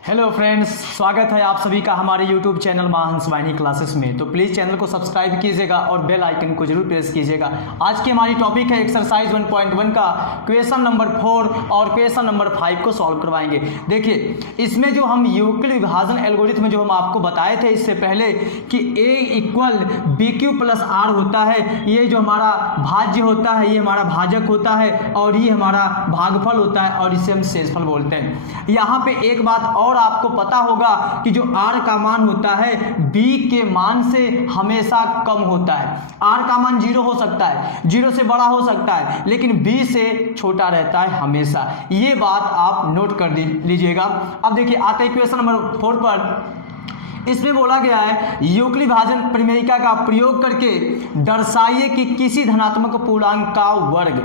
Hello friends, स्वागत है आप सभी का हमारे यूट्यूब चैनल महाहंस वाहिनी क्लासेस में। तो प्लीज़ चैनल को सब्सक्राइब कीजिएगा और बेल आइकन को जरूर प्रेस कीजिएगा। आज की हमारी टॉपिक है एक्सरसाइज 1.1 का क्वेश्चन नंबर 4 और क्वेश्चन नंबर 5 को सॉल्व करवाएंगे। देखिए, इसमें जो हम यूक्लिड विभाजन एल्गोरिथम जो हम आपको बताए थे इससे पहले कि A equal B Q plus R होता है, ये जो हमारा भाज्य होता है ये हमारा भाजक होता है और ये हमारा भागफल होता है और इसे हम शेषफल बोलते हैं। यहाँ पे एक बात और आपको पता होगा कि जो r का मान होता है b के मान से हमेशा कम होता है। r का मान 0 हो सकता है, 0 से बड़ा हो सकता है, लेकिन b से छोटा रहता है हमेशा। ये बात आप नोट कर लीजिएगा। अब देखिए, आते हैं क्वेश्चन नंबर 4 पर। इसमें बोला गया है यूक्लिड विभाजन प्रमेयिका का प्रयोग करके दर्शाइए कि किसी धनात्मक पूर्णांक का वर्ग,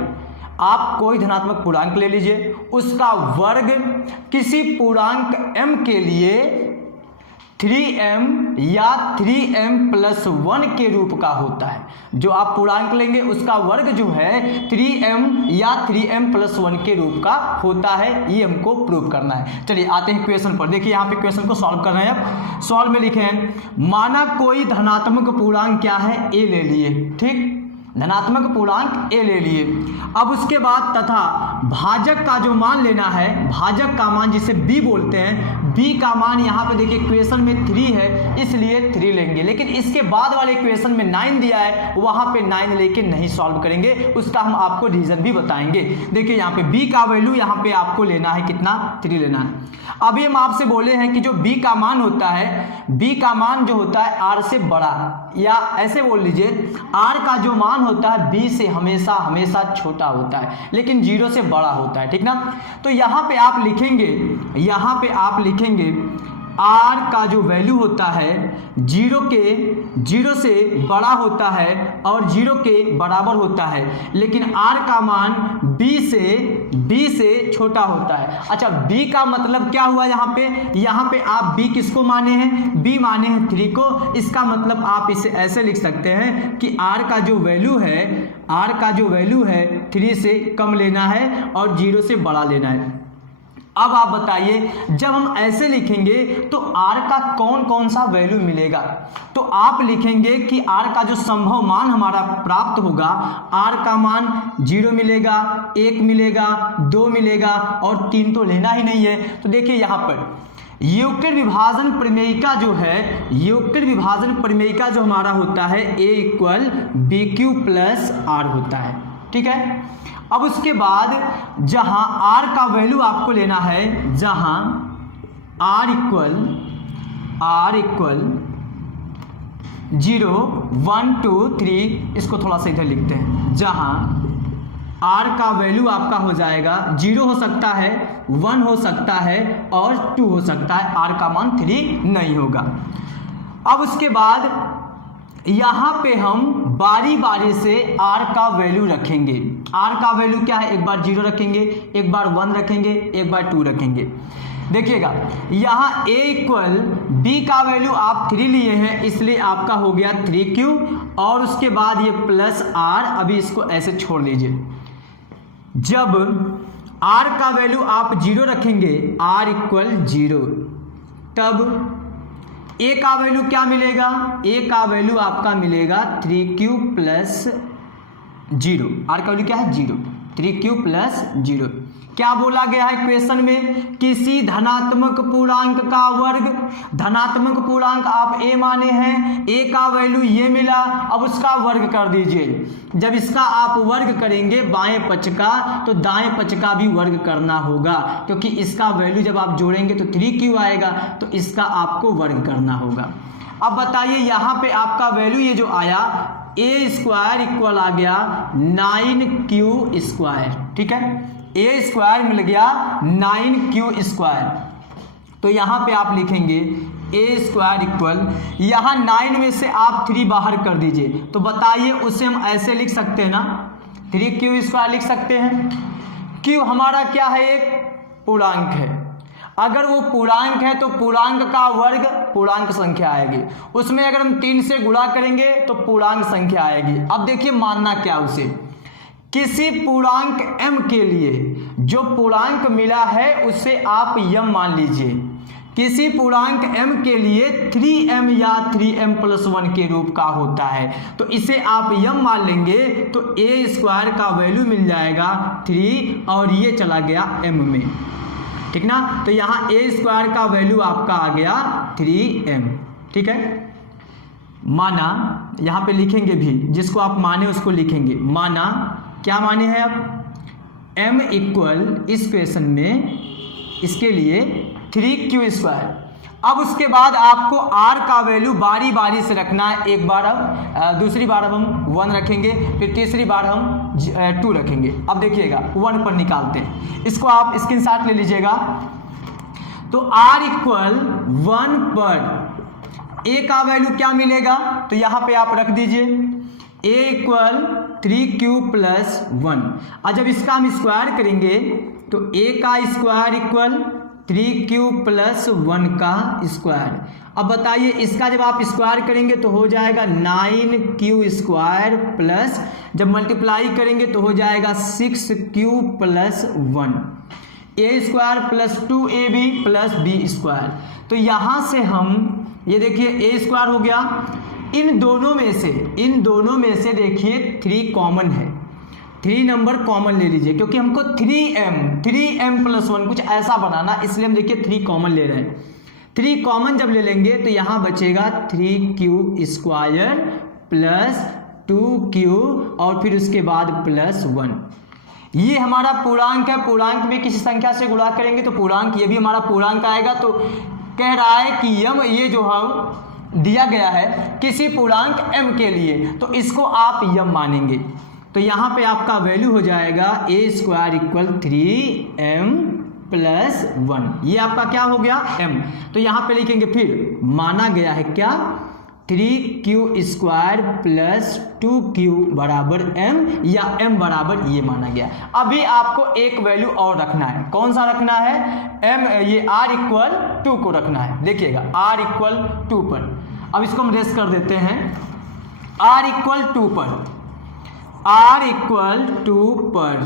आप कोई धनात्मक पूर्णांक ले लीजिए, उसका वर्ग किसी पूर्णांक m के लिए 3m या 3m प्लस 1 के रूप का होता है। जो आप पूर्णांक लेंगे उसका वर्ग जो है 3m या 3m प्लस 1 के रूप का होता है, ये हमको प्रूव करना है। चलिए आते हैं क्वेश्चन पर। देखिए, यहाँ पे क्वेश्चन को सॉल्व कर रहे हैं। अब सॉल्व में लिखे हैं, माना कोई धनात्मक पूर्णांक क्या है, a ले लिए। ठीक, धनात्मक पूर्णांक a ले लिए। अब उसके बाद तथा भाजक का जो मान लेना है, भाजक का मान जिसे b बोलते हैं, b का मान यहाँ पे देखिए क्वेश्चन में 3 है इसलिए 3 लेंगे, लेकिन इसके बाद वाले क्वेश्चन में 9 दिया है, वहाँ पे 9 लेके नहीं सॉल्व करेंगे, उसका हम आपको रीजन भी बताएंगे। देखिए यहाँ पे b का वैल्यू यहाँ पे आपको लेना है कितना, 3 लेना है। अभी हम आपसे बोले हैं कि जो b का मान होता है, b का मान जो होता है r से बड़ा, या ऐसे बोल लीजिए r का जो मान होता है b से हमेशा हमेशा छोटा होता है, लेकिन 0 से बड़ा होता है। ठीक ना, तो यहाँ पे आप लिखेंगे, यहाँ पे आप लिखेंगे r का जो वैल्यू होता है 0 से बड़ा होता है और 0 के बराबर होता है, लेकिन r का मान b से छोटा होता है। अच्छा, b का मतलब क्या हुआ यहाँ पे आप b किसको माने हैं, b माने हैं 3 को। इसका मतलब आप इसे ऐसे लिख सकते हैं कि r का जो वैल्यू है 3 से कम लेना है और 0 से बड़ा लेना है। अब आप बताइए, जब हम ऐसे लिखेंगे तो r का कौन कौन सा वैल्यू मिलेगा, तो आप लिखेंगे कि r का जो संभव मान हमारा प्राप्त होगा, r का मान 0 मिलेगा, 1 मिलेगा, 2 मिलेगा और 3 तो लेना ही नहीं है। तो देखिए यहाँ पर यूक्लिड विभाजन प्रमेयिका जो है, यूक्लिड विभाजन प्रमेयिका जो हमारा होता है a equal B Q plus R होता है। ठीक है, अब उसके बाद जहां r का वैल्यू आपको लेना है, जहां r इक्वल 0 1 2 3, इसको थोड़ा सा इधर लिखते हैं, जहां r का वैल्यू आपका हो जाएगा 0 हो सकता है, 1 हो सकता है और 2 हो सकता है, r का मान 3 नहीं होगा। अब उसके बाद यहाँ पे हम बारी बारी से r का वैल्यू रखेंगे। r का वैल्यू क्या है, एक बार 0 रखेंगे, एक बार 1 रखेंगे, एक बार 2 रखेंगे। देखिएगा यहाँ a इक्वल b का वैल्यू आप 3 लिए हैं इसलिए आपका हो गया 3q, और उसके बाद ये प्लस r, अभी इसको ऐसे छोड़ लीजिए। जब r का वैल्यू आप 0 रखेंगे, r इक्वल 0, तब a का वैल्यू क्या मिलेगा, a का वैल्यू आपका मिलेगा 3q प्लस 0। r का वैल्यू क्या है 0, 3q प्लस 0। क्या बोला गया है क्वेश्चन में, किसी धनात्मक पूर्णांक का वर्ग। धनात्मक पूर्णांक आप a माने हैं, a का वैल्यू ये मिला, अब उसका वर्ग कर दीजिए। जब इसका आप वर्ग करेंगे बाएं पक्ष का, तो दाएं पक्ष का भी वर्ग करना होगा, क्योंकि इसका वैल्यू जब आप जोड़ेंगे तो 3q आएगा, तो इसका आपको वर्ग करना होगा। अब बताइए यहाँ पे आपका वैल्यू ये जो आया a स्क्वायर इक्वल आ गया 9q स्क्वायर। ठीक है, a स्क्वायर मिल गया 9q स्क्वायर। तो यहाँ पे आप लिखेंगे a स्क्वायर इक्वल, यहाँ 9 में से आप 3 बाहर कर दीजिए, तो बताइए उसे हम ऐसे लिख सकते हैं ना, 3q स्क्वायर लिख सकते हैं। q हमारा क्या है, एक पूर्णांक है। अगर वो पूर्णांक है तो पूर्णांक का वर्ग पूर्णांक संख्या आएगी, उसमें अगर हम 3 से गुणा करेंगे तो पूर्णांक संख्या आएगी। अब देखिए मानना क्या, उसे किसी पूर्णांक m के लिए जो पूर्णांक मिला है उसे आप m मान लीजिए। किसी पूर्णांक m के लिए 3m या 3m+1 के रूप का होता है। तो इसे आप m मान लेंगे तो a² का वैल्यू मिल जाएगा 3 और ये चला गया m में, ठीक ना। तो यहाँ a² का वैल्यू आपका आ गया 3m, ठीक है। माना, यहाँ पे लिखेंगे भी, जिसको आप माने उसको लिखेंगे। माना, क्या माने हैं अब m इक्वल इस क्वेश्चन में इसके लिए 3q²। अब उसके बाद आपको r का वैल्यू बारी बारी से रखना है। एक बार हम दूसरी बार हम 1 रखेंगे, फिर तीसरी बार हम 2 रखेंगे। अब देखिएगा 1 पर निकालते हैं, इसको आप स्क्रीनशॉट ले लीजिएगा। तो r इक्वल 1 पर a का वैल्यू क्या मिलेगा, तो यहाँ पे आप रख दीजिए a इक्वल 3q+1। और जब इसका हम स्क्वायर करेंगे तो a का स्क्वायर इक्वल 3q+1 का स्क्वायर। अब बताइए इसका जब आप स्क्वायर करेंगे तो हो जाएगा 9q² प्लस जब मल्टीप्लाई करेंगे तो हो जाएगा 6q+1 a² plus 2ab plus b²। तो यहाँ से हम ये देखिए a² हो गया। इन दोनों में से देखिए 3 कॉमन है, 3 नंबर कॉमन ले लीजिए, क्योंकि हमको 3m+1 कुछ ऐसा बनाना, इसलिए हम देखिए 3 कॉमन ले रहे हैं। 3 कॉमन जब ले लेंगे तो यहाँ बचेगा 3q² प्लस 2q और फिर उसके बाद +1। ये हमारा पूर्णांक है। पूर्णांक में किसी संख्या से गुणा करेंगे तो पूर्णांक, ये भी हमारा पूर्णांक आएगा। तो कह रहा है कि यम, ये जो हम दिया गया है किसी पूर्णांक m के लिए, तो इसको आप यम मानेंगे। तो यहाँ पे आपका वैल्यू हो जाएगा a² इक्वल 3m+1। ये आपका क्या हो गया m। तो यहाँ पे लिखेंगे फिर माना गया है क्या 3q² प्लस 2q बराबर m, या m बराबर ये माना गया। अभी आपको एक वैल्यू और रखना है। कौन सा रखना है, m, ये r इक्वल 2 को रखना है। देखिएगा r इक्वल 2 पर, अब इसको हम रेस कर देते हैं। r इक्वल 2 पर, r इक्वल 2 पर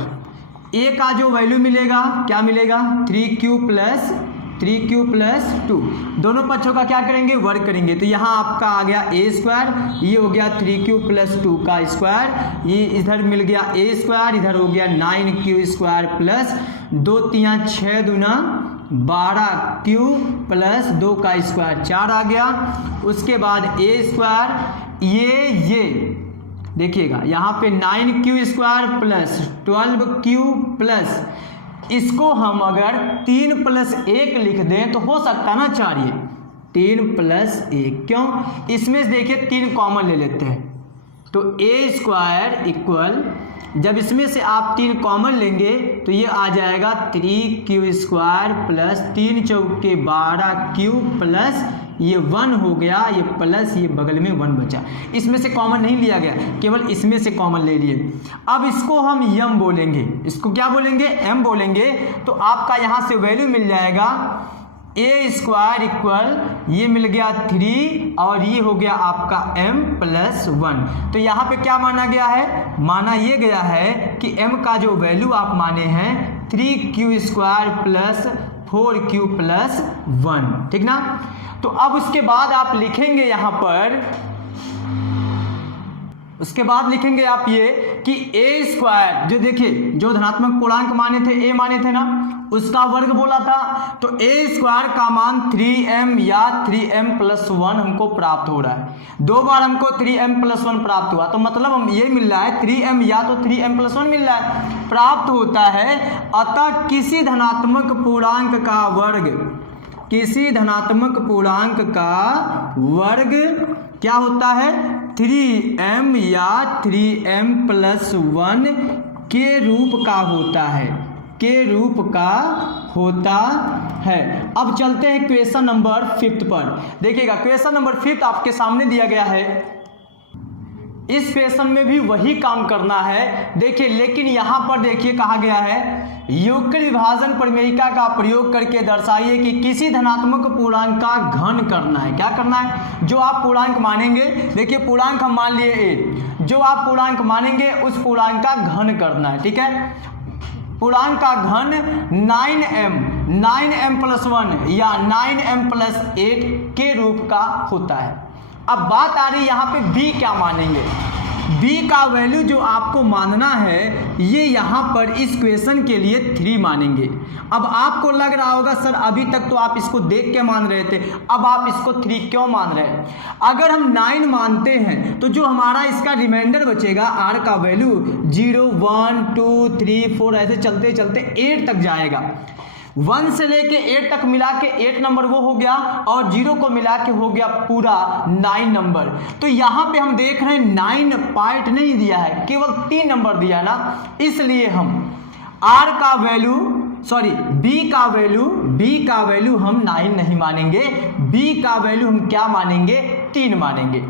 a का जो वैल्यू मिलेगा क्या मिलेगा 3q+2। दोनों पक्षों का क्या करेंगे, वर्ग करेंगे। तो यहाँ आपका आ गया a², ये हो गया 3q+2 का स्क्वायर, ये इधर मिल गया a², इधर हो गया 9q² प्लस 2 3 6 दूना 12q प्लस 2 का स्क्वायर 4 आ गया। उसके बाद a², ये देखिएगा यहाँ पे 9q² प्लस 12q प्लस, इसको हम अगर 3 + 1 लिख दें तो हो सकता ना 4, ये 3 + 1, क्यों, इसमें से देखिए 3 कॉमन ले लेते हैं। तो a² इक्वल, जब इसमें से आप 3 कॉमन लेंगे तो ये आ जाएगा 3q² प्लस 3 चौके 12q प्लस ये 1 हो गया, ये प्लस ये बगल में 1 बचा। इसमें से कॉमन नहीं लिया गया, केवल इसमें से कॉमन ले लिए। अब इसको हम यम बोलेंगे, इसको क्या बोलेंगे, m बोलेंगे। तो आपका यहाँ से वैल्यू मिल जाएगा a² इक्वल, ये मिल गया 3 और ये हो गया आपका m+1। तो यहाँ पे क्या माना गया है, माना ये गया है कि m का जो वैल्यू आप माने हैं 3q² प्लस 4q+1, ठीक ना। तो अब उसके बाद आप लिखेंगे यहाँ पर, उसके बाद लिखेंगे आप ये कि a², जो देखिए जो धनात्मक पूर्णांक माने थे, a माने थे ना, उसका वर्ग बोला था। तो a² का मान 3m या 3m+1 हमको प्राप्त हो रहा है। 2 बार हमको 3m+1 प्राप्त हुआ, तो मतलब हम ये मिल रहा है 3m या तो 3m+1 मिल रहा है, प्राप्त होता है। अतः किसी धनात्मक पूर्णांक का वर्ग, किसी धनात्मक पूर्णांक का वर्ग क्या होता है, 3m या 3m+1 के रूप का होता है, के रूप का होता है। अब चलते हैं क्वेश्चन नंबर 5 पर। देखिएगा क्वेश्चन नंबर 5 आपके सामने दिया गया है। इस क्वेश्चन में भी वही काम करना है। देखिए लेकिन यहाँ पर देखिए कहा गया है युगल विभाजन प्रमेयिका का प्रयोग करके दर्शाइए कि किसी धनात्मक पूर्णांक का घन करना है। क्या करना है, जो आप पूर्णांक मानेंगे, देखिए पूर्णांक हम मान लिए a, जो आप पूर्णांक मानेंगे उस पूर्णांक का घन करना है, ठीक है। पूर्णांक का घन 9m+1 या 9m+8 के रूप का होता है। अब बात आ रही यहाँ पे b क्या मानेंगे। b का वैल्यू जो आपको मानना है ये यहाँ पर इस क्वेश्चन के लिए 3 मानेंगे। अब आपको लग रहा होगा सर अभी तक तो आप इसको देख के मान रहे थे, अब आप इसको 3 क्यों मान रहे हैं। अगर हम 9 मानते हैं तो जो हमारा इसका रिमाइंडर बचेगा r का वैल्यू 0 1 2 3 4 ऐसे चलते चलते 8 तक जाएगा। 1 से लेके 8 तक मिला के 8 नंबर वो हो गया और 0 को मिला के हो गया पूरा 9 नंबर। तो यहाँ पे हम देख रहे हैं 9 पार्ट नहीं दिया है, केवल 3 नंबर दिया है ना, इसलिए हम r का वैल्यू b का वैल्यू हम 9 नहीं मानेंगे, b का वैल्यू हम क्या मानेंगे 3 मानेंगे।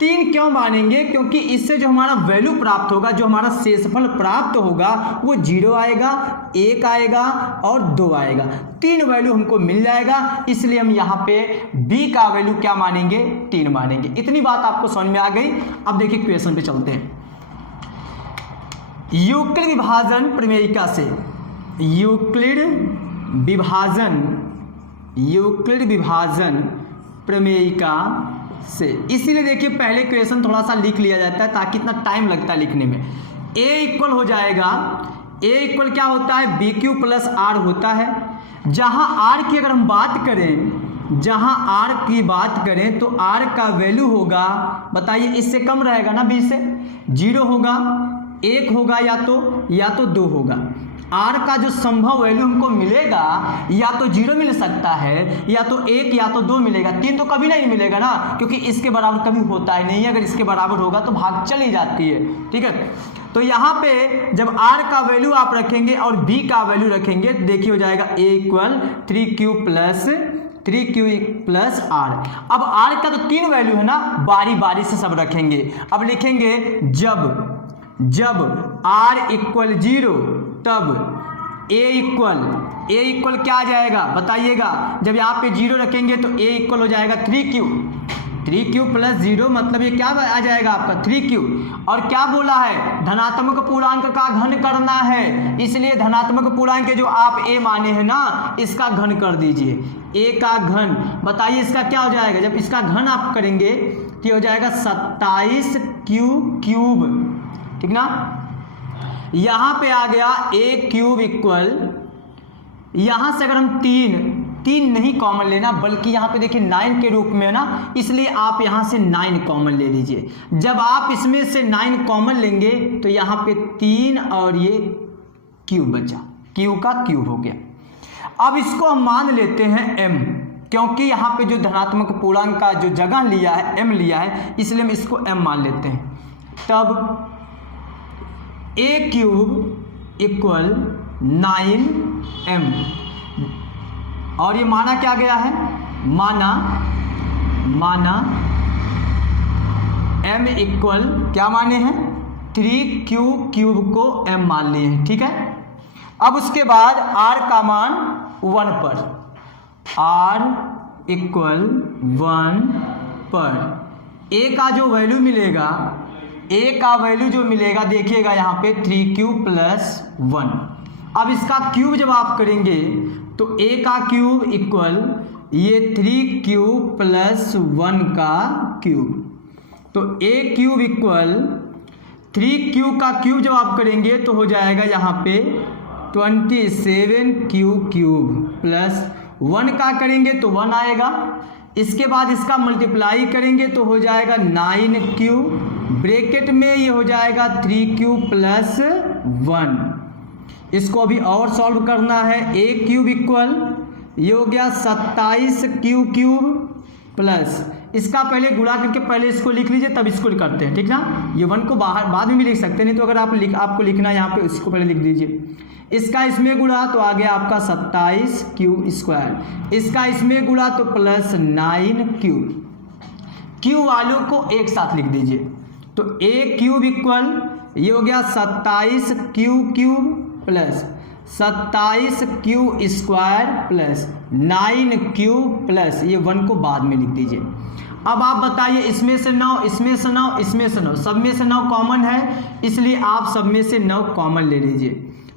3 क्यों मानेंगे, क्योंकि इससे जो हमारा वैल्यू प्राप्त होगा, जो हमारा शेषफल प्राप्त होगा वो 0 आएगा, 1 आएगा और 2 आएगा। 3 वैल्यू हमको मिल जाएगा, इसलिए हम यहाँ पे b का वैल्यू क्या मानेंगे 3 मानेंगे। इतनी बात आपको समझ में आ गई। अब देखिए क्वेश्चन पे चलते हैं। यूक्लिड विभाजन प्रमेयिका से, यूक्लिड विभाजन प्रमेयिका से, इसीलिए देखिए पहले क्वेश्चन थोड़ा सा लिख लिया जाता है ताकि इतना टाइम लगता है लिखने में। a इक्वल हो जाएगा, a इक्वल क्या होता है BQ + R होता है। जहां R की अगर हम बात करें, तो R का वैल्यू होगा, बताइए इससे कम रहेगा ना, b से 0 होगा, 1 होगा या तो 2 होगा। R का जो संभव वैल्यू हमको मिलेगा या तो 0 मिल सकता है, या तो 1 या तो 2 मिलेगा। 3 तो कभी नहीं मिलेगा ना, क्योंकि इसके बराबर कभी होता ही नहीं है। अगर इसके बराबर होगा तो भाग चली जाती है, ठीक है। तो यहाँ पे जब R का वैल्यू आप रखेंगे और B का वैल्यू रखेंगे, देखिए हो जाएगा A = 3Q + R। अब R का तो 3 वैल्यू है ना, बारी बारी से सब रखेंगे। अब लिखेंगे जब R = 0 तब A इक्वल क्या आ जाएगा बताइएगा। जब यहाँ पे 0 रखेंगे तो A इक्वल हो जाएगा 3Q + 0, मतलब ये क्या आ जाएगा आपका 3Q। और क्या बोला है, धनात्मक पूर्णांक का घन करना है, इसलिए धनात्मक पूर्णांक के जो आप A माने हैं ना, इसका घन कर दीजिए। A का घन, बताइए इसका क्या हो जाएगा। जब इसका घन आप करेंगे तो हो जाएगा 27Q3, ठीक ना। यहां पे आ गया A³ इक्वल, यहां से अगर हम 3 नहीं कॉमन लेना, बल्कि यहां पे देखिए 9 के रूप में है ना, इसलिए आप यहां से 9 कॉमन ले लीजिए। जब आप इसमें से 9 कॉमन लेंगे तो यहां पे 3 और ये क्यूब बचा, Q का क्यूब हो गया। अब इसको हम मान लेते हैं m, क्योंकि यहाँ पे जो धनात्मक पूर्णांक का जो जगह लिया है m लिया है, इसलिए हम इसको m मान लेते हैं। तब A³ इक्वल 9m, और ये माना क्या गया है, माना m इक्वल क्या माने हैं 3Q³ को m मान लिए हैं, ठीक है। अब उसके बाद R का मान 1 पर, R = 1 पर A का जो वैल्यू मिलेगा, A का वैल्यू जो मिलेगा देखिएगा यहाँ पे 3Q + 1। अब इसका क्यूब जब आप करेंगे तो A का क्यूब इक्वल ये 3Q + 1 का क्यूब, तो A³ इक्वल 3Q का क्यूब जब आप करेंगे तो हो जाएगा यहाँ पे 27Q³ + 1 का करेंगे तो 1 आएगा। इसके बाद इसका मल्टीप्लाई करेंगे तो हो जाएगा 9Q, ब्रैकेट में ये हो जाएगा 3Q + 1। इसको अभी और सॉल्व करना है। A³ इक्वल ये हो गया 27Q³ प्लस, इसका पहले गुणा करके पहले इसको लिख लीजिए, तब इसको करते हैं, ठीक ना। ये 1 को बाहर बाद में भी लिख सकते हैं, नहीं तो अगर आपको लिखना है यहाँ पे इसको पहले लिख दीजिए। इसका इसमें गुणा तो आ गया आपका 27Q², इसका इसमें गुणा तो प्लस 9Q। Q वालों को एक साथ लिख दीजिए, तो A³ इक्वल ये हो गया 27Q³ plus 27Q² plus 9Q plus ये 1 को बाद में लिख दीजिए। अब आप बताइए, इसमें से 9, इसमें से 9, इसमें से 9, सब में से 9 कॉमन है, इसलिए आप सब में से 9 कॉमन ले लीजिए।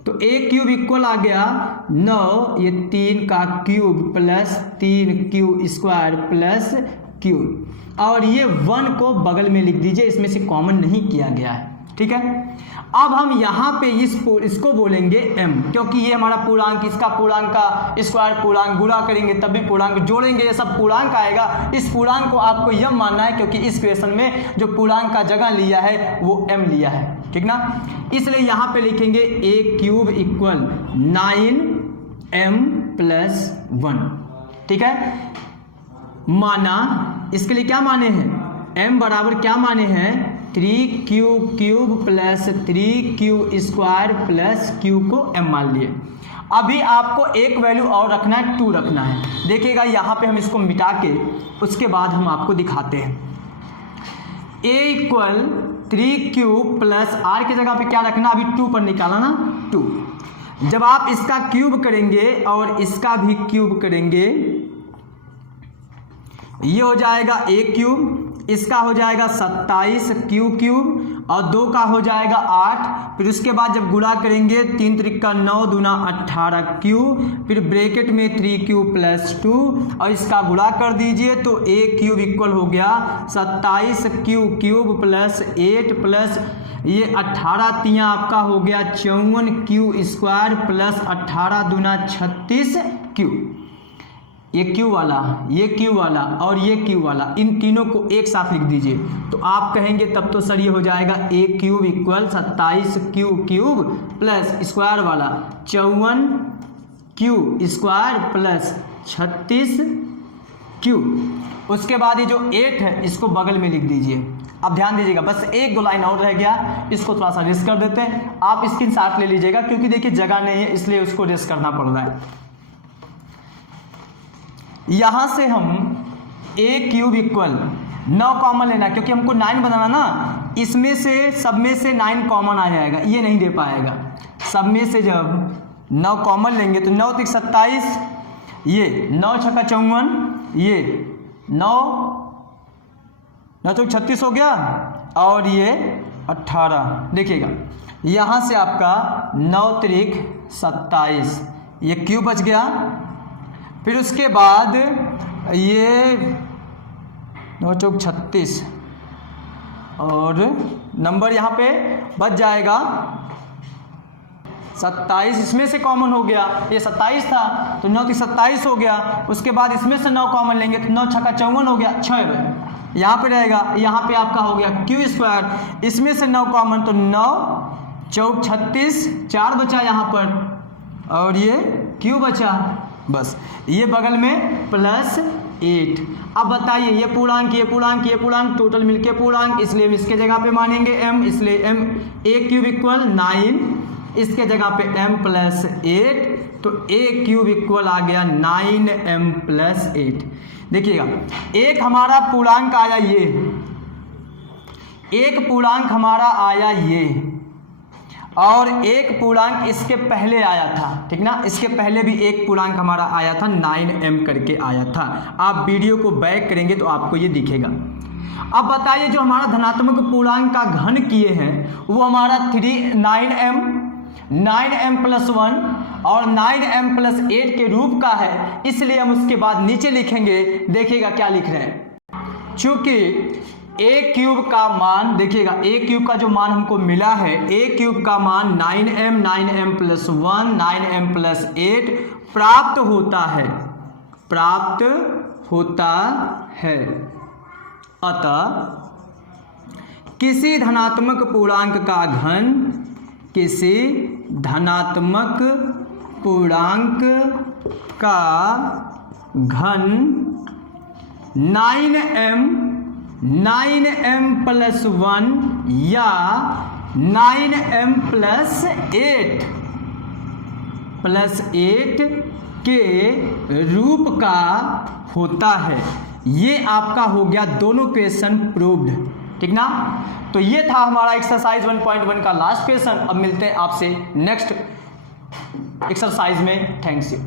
तो ए क्यूब इक्वल आ गया 9, ये 3 का cube plus 3q square plus cube, और ये 1 को बगल में लिख दीजिए, इसमें से कॉमन नहीं किया गया है, ठीक है। अब हम यहाँ पे इसको बोलेंगे m, क्योंकि ये हमारा पूर्णांक, इसका पूर्णांक का स्क्वायर पूर्णांक गुणा करेंगे तब भी पूर्णांक, जोड़ेंगे ये सब पूर्णांक आएगा। इस पूर्णांक को आपको यह मानना है क्योंकि इस क्वेश्चन में जो पूर्णांक का जगह लिया है वो m लिया है, ठीक ना। इसलिए यहाँ पे लिखेंगे a cube equal 9m plus 1, ठीक है। माना, इसके लिए क्या माने हैं, m बराबर क्या माने हैं 3q cube plus 3q square plus q को m मान लिए। अभी आपको एक वैल्यू और रखना है, 2 रखना है। देखिएगा यहाँ पे हम इसको मिटा के उसके बाद हम आपको दिखाते हैं। a equal 3q plus r की जगह पे क्या रखना, अभी 2 पर निकाला ना 2। जब आप इसका क्यूब करेंगे और इसका भी क्यूब करेंगे, ये हो जाएगा a क्यूब, इसका हो जाएगा 27q क्यूब और 2 का हो जाएगा 8। फिर उसके बाद जब गुणा करेंगे 3 त्रिक 9 दूना 18q, फिर ब्रैकेट में 3q प्लस 2 और इसका गुणा कर दीजिए तो a क्यूब इक्वल हो गया 27q क्यूब प्लस 8 प्लस ये 18 तियाँ आपका हो गया 54q स्क्वायर प्लस 18 दूना 36q। ये क्यू वाला, ये क्यू वाला और ये क्यू वाला, इन तीनों को एक साथ लिख दीजिए। तो आप कहेंगे तब तो सर ये हो जाएगा a cube equal 27q cube plus square वाला 54q स्क्वायर प्लस 36q। उसके बाद ये जो 8 है इसको बगल में लिख दीजिए। अब ध्यान दीजिएगा, बस 1-2 लाइन और रह गया, इसको थोड़ा सा रेस कर देते हैं। आप स्क्रीनशॉट ले लीजिएगा क्योंकि देखिए जगह नहीं है इसलिए उसको रेस करना पड़ रहा है। यहाँ से हम a क्यूब इक्वल 9 कॉमन लेना क्योंकि हमको 9 बनाना ना, इसमें से सब में से 9 कॉमन आ जाएगा, ये नहीं दे पाएगा। सब में से जब 9 कॉमन लेंगे तो 9 तिक 27, ये 9 छक्का 54, ये 9 चौक 36 हो गया और ये 18। देखिएगा यहाँ से आपका 9 त्रिक 27, ये क्यूब बच गया। फिर उसके बाद ये 9 चौक 36 और नंबर यहाँ पे बच जाएगा 27, इसमें से कॉमन हो गया, ये 27 था तो 9 तिक 27 हो गया। उसके बाद इसमें से 9 कॉमन लेंगे तो 9 छक्का 54 हो गया, 6 यहाँ पे रहेगा। यहाँ पे आपका हो गया क्यू स्क्वायर, इसमें से 9 कॉमन तो 9 चौक 36, 4 बचा यहाँ पर और ये क्यू बचा, बस ये बगल में प्लस 8। अब बताइए ये पूर्णांक, ये पूर्णांक, ये पूर्णांक टोटल मिलके पूर्णांक, इसलिए हम इसके जगह पे मानेंगे m, इसलिए m a क्यूब इक्वल 9, इसके जगह पे m प्लस 8, तो a क्यूब इक्वल आ गया 9m प्लस 8। देखिएगा एक हमारा पूर्णांक आया ये, एक पूर्णांक हमारा आया ये और एक पूर्णांक इसके पहले आया था, ठीक ना। इसके पहले भी एक पूर्णांक हमारा आया था 9m करके आया था। आप वीडियो को बैक करेंगे तो आपको ये दिखेगा। अब बताइए जो हमारा धनात्मक पूर्णांक का घन किए हैं वो हमारा 9m प्लस 1 और 9m प्लस 8 के रूप का है, इसलिए हम उसके बाद नीचे लिखेंगे। देखिएगा क्या लिख रहे हैं, चूंकि a क्यूब का मान, देखिएगा a क्यूब का जो मान हमको मिला है, a क्यूब का मान 9m प्लस 1 9m प्लस 8 प्राप्त होता है। अतः किसी धनात्मक पूर्णांक का घन, किसी धनात्मक पूर्णांक का घन 9m प्लस 1 या 9m प्लस 8 के रूप का होता है। ये आपका हो गया दोनों क्वेश्चन प्रूव्ड, ठीक ना। तो ये था हमारा एक्सरसाइज 1.1 का लास्ट क्वेश्चन। अब मिलते हैं आपसे नेक्स्ट एक्सरसाइज में। Thanks you.